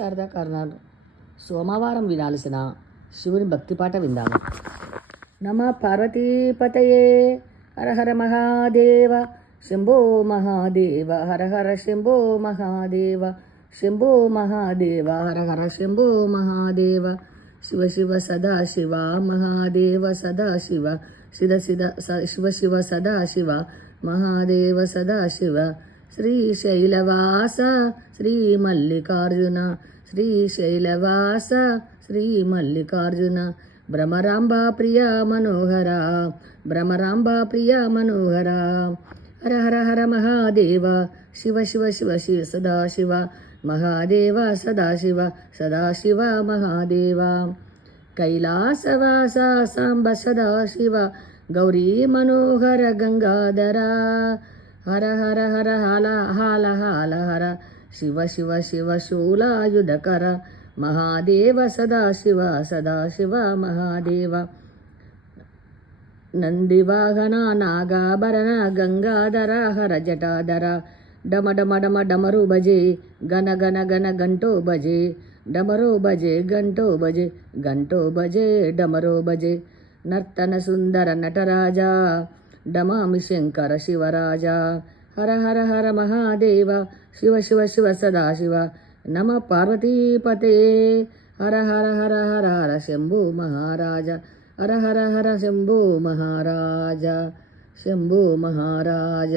శారదా కారణాలు సోమవారం వినాల్సిన శివుని భక్తిపాట విందాము నమ పార్వతీపతయే హర హర మహాదేవ శంభో మహాదేవ హర హర శంభో మహాదేవ శంభో మహాదేవ హర హర శంభో మహాదేవ. శివ శివ సదా శివ మహాదేవ సదా శివ శివ శివ సదా శివ మహాదేవ సదా శివ. శ్రీశైలవాస శ్రీ మల్లికార్జున. శ్రీశైలవాస శ్రీ మల్లికార్జున. భ్రమరాంబ ప్రియ మనోహర భ్రమరాంబ ప్రియ మనోహర. హర హర హర మహాదేవ శివ శివ శివ శివ సదాశివ. మహాదేవ సదాశివ సదాశివ మహాదేవ. కైలాసవాస సాంబ సదాశివ గౌరీ మనోహర గంగాధర. హర హర హర హల హాల హాల హర. శివ శివ శివ శూలాయుధకర. మహాదేవ సదాశివ సదాశివ మహాదేవ. నందివాహన నాగాభరణ గంగాధర హర జటాధర. డమ డమ డమ డమరు భజే గన గన గన గంటో భజే. డమరో భజే గంటో భజే గంటో భజే డమరో భజే. నర్తన సుందర నటరాజా. డమామి శంకర శివరాజ. హర హర హర మహాదేవ. శివ శివ శివ సదాశివ నమ పార్వతీపతే. హర హర హర హర హర శంభో మహారాజ. హర హర హర శంభో మహారాజ. శంభో మహారాజ.